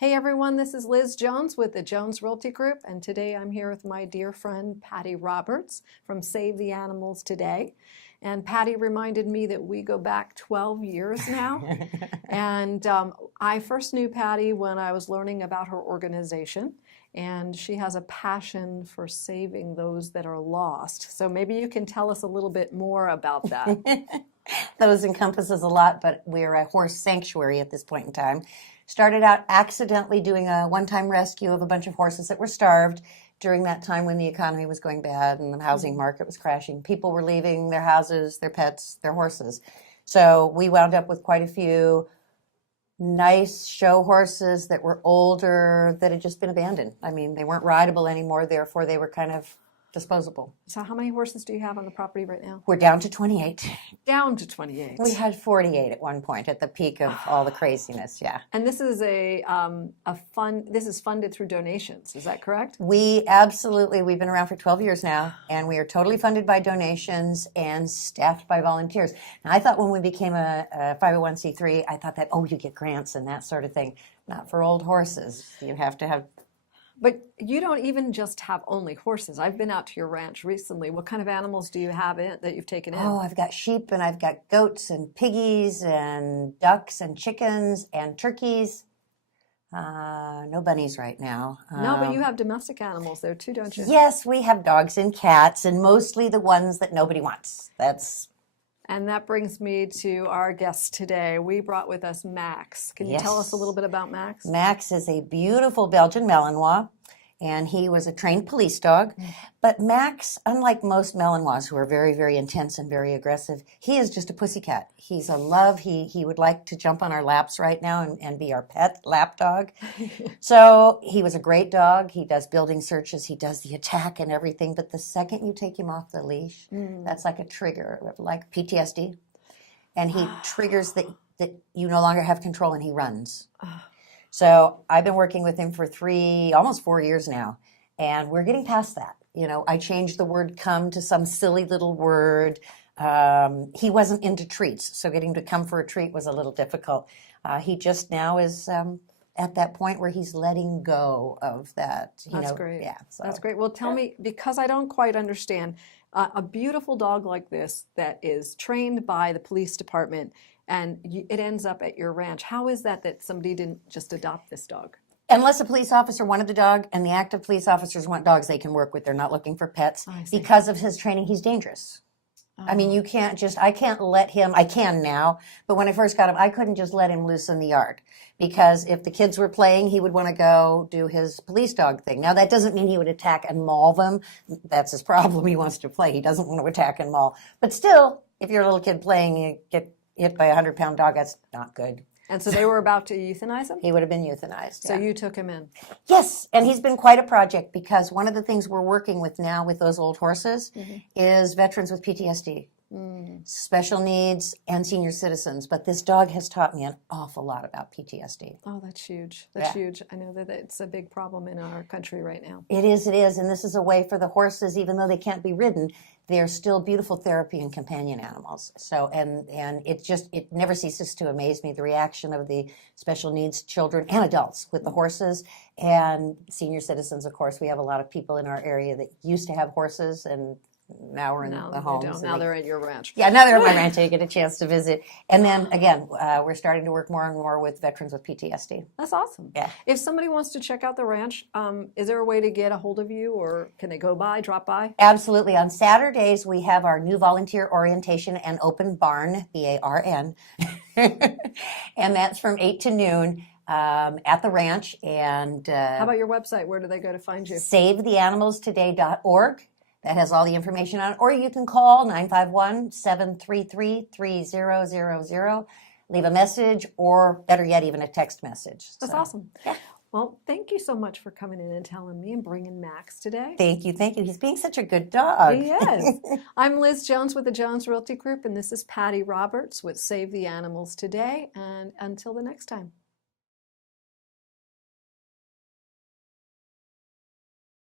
Hey everyone, this is Liz Jones with the Jones Realty Group, and today I'm here with my dear friend Pattie Roberts from Save the Animals Today. And Pattie reminded me that we go back 12 years now. And I first knew Pattie when I was learning about her organization, and she has a passion for saving those that are lost. So maybe you can tell us a little bit more about that. Those encompasses a lot, but we're a horse sanctuary at this point in time. Started out accidentally doing a one-time rescue of a bunch of horses that were starved during that time when the economy was going bad and the housing market was crashing. People were leaving their houses, their pets, their horses. So we wound up with quite a few nice show horses that were older that had just been abandoned. I mean, they weren't rideable anymore, therefore they were kind of disposable. So how many horses do you have on the property right now? We're down to 28. Down to 28. We had 48 at one point at the peak of all the craziness, yeah. And this is this is funded through donations, is that correct? We've been around for 12 years now, and we are totally funded by donations and staffed by volunteers. Now, I thought when we became a 501c3, I thought that, you get grants and that sort of thing. Not for old horses. You have to have... But you don't even just have only horses. I've been out to your ranch recently. What kind of animals do you have that you've taken in? Oh, I've got sheep and I've got goats and piggies and ducks and chickens and turkeys. No bunnies right now. No, but you have domestic animals there too, don't you? Yes, we have dogs and cats, and mostly the ones that nobody wants. And that brings me to our guest today. We brought with us Max. Can you tell us a little bit about Max? Max is a beautiful Belgian Malinois, and he was a trained police dog. But Max, unlike most Malinois who are very, very intense and very aggressive, he is just a pussycat. He's a love. He would like to jump on our laps right now and be our pet lap dog. So he was a great dog. He does building searches. He does the attack and everything. But the second you take him off the leash, that's like a trigger, like PTSD. And he triggers that you no longer have control, and he runs. So I've been working with him for almost 4 years now, and we're getting past that. You know, I changed the word come to some silly little word. He wasn't into treats, so getting to come for a treat was a little difficult. He just now is at that point where he's letting go of that. That's great. Yeah, so. That's great. Well, tell me, because I don't quite understand, a beautiful dog like this that is trained by the police department and it ends up at your ranch. How is that somebody didn't just adopt this dog? Unless a police officer wanted the dog, and the active police officers want dogs they can work with. They're not looking for pets. Because of his training, he's dangerous. I mean, I can't let him, I can now, but when I first got him, I couldn't just let him loose in the yard. Because if the kids were playing, he would want to go do his police dog thing. Now, that doesn't mean he would attack and maul them. That's his problem. He wants to play. He doesn't want to attack and maul. But still, if you're a little kid playing, you get hit by a 100-pound dog, that's not good. And so they were about to euthanize him? He would have been euthanized. So you took him in? Yes, and he's been quite a project, because one of the things we're working with now with those old horses is veterans with PTSD, special needs, and senior citizens. But this dog has taught me an awful lot about PTSD. Oh, that's huge. That's huge. I know that it's a big problem in our country right now. It is, and this is a way for the horses, even though they can't be ridden, they're still beautiful therapy and companion animals. So, and it never ceases to amaze me, the reaction of the special needs children and adults with the horses, and senior citizens, of course. We have a lot of people in our area that used to have horses, and now we're in the homes. Now they're at your ranch. Yeah, now they're at my ranch, so you get a chance to visit. And then, again, we're starting to work more and more with veterans with PTSD. That's awesome. Yeah. If somebody wants to check out the ranch, is there a way to get a hold of you, or can they drop by? Absolutely. On Saturdays, we have our new volunteer orientation and open barn, BARN, and that's from 8 to noon. At the ranch. And how about your website? Where do they go to find you? SaveTheAnimalsToday.org. That has all the information on it. Or you can call 951-733-3000. Leave a message, or better yet, even a text message. That's awesome. Yeah. Well, thank you so much for coming in and telling me and bringing Max today. Thank you. He's being such a good dog. He is. I'm Liz Jones with the Jones Realty Group, and this is Pattie Roberts with Save the Animals Today. And until the next time.